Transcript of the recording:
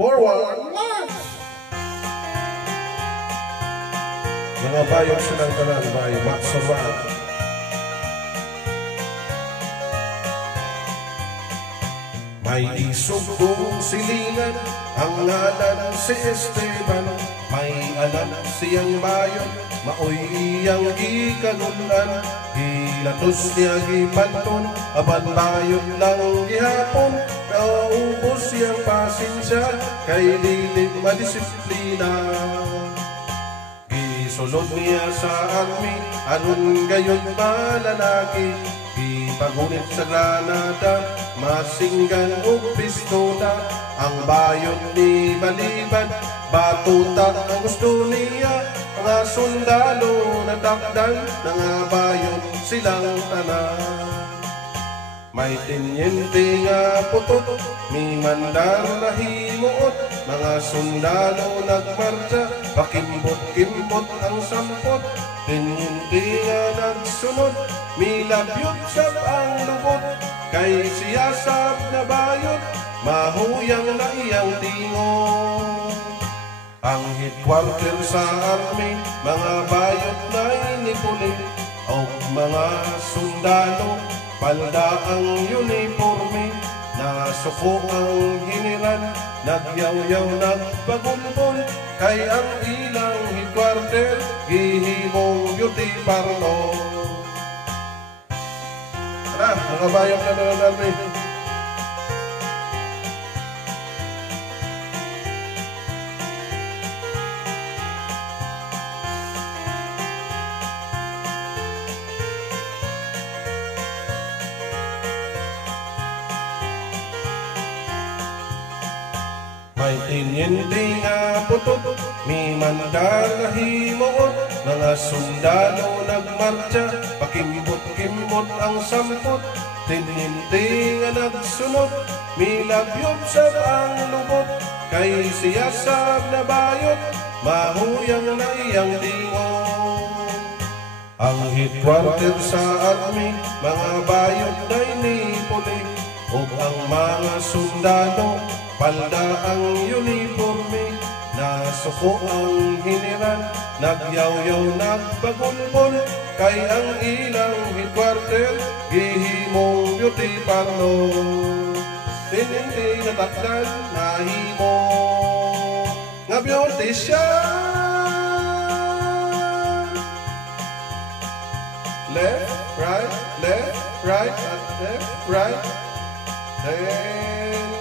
Forward march! Mga bayo silang tanan, bayo Matsawan. May isugtong silingan, ang ngalan si Esteban. May alam siyang bayon, maoy iyang gikanunan. Gilatos niya gipanton, aban bayon lang gihapon. Naubos siyang pasensya, kay dilig madisiplina. Gisulod niya sa army, anong gayon ba lalaki? Gipagunit sa Granada, masinggan o pistola. Ang bayon ni Baliban, batuta ang gusto niya. Mga sundalo na dakdan, nga bayon silang tanan. May tinyente nga putot, may mandar na himuot. Mga sundalo nagmarcha, pakimbot-kimbot ang sampot. Tinyente nga nagsunod, may labyot sab ang lubot. Kay siyasab na bayot, mahuyang na iyang tingon. Ang headquarter sa army, mga bayot na inipuli. O mga sundalo, palda ang uniforme. Nasuko ang hiniran, nagyaw-yaw nagpagulbol. Kay ang ilang headquarter, gihimong beauty parlor. Tara, mga bayot na namin. May tinyente nga putot, may mandar na himuot. Mga sundalo nagmarcha, pakimbot-kimbot ang sampot. Tinyente nga nagsunod, may labyot sab ang lubot. Kay siyasab na bayot, mahuyang na iyang tingon. Ang headquarter sa army, mga bayot na inipuli. O ang mga sundalo, palda ang uniforme. Nasuko ang hiniran, nagyaw-yaw nagpagulbol. Kay ang ilang headquarter, gihimong beauty parlor. Tinindi na takdan, nahimo nga beautician. Left, right, at left, right. Then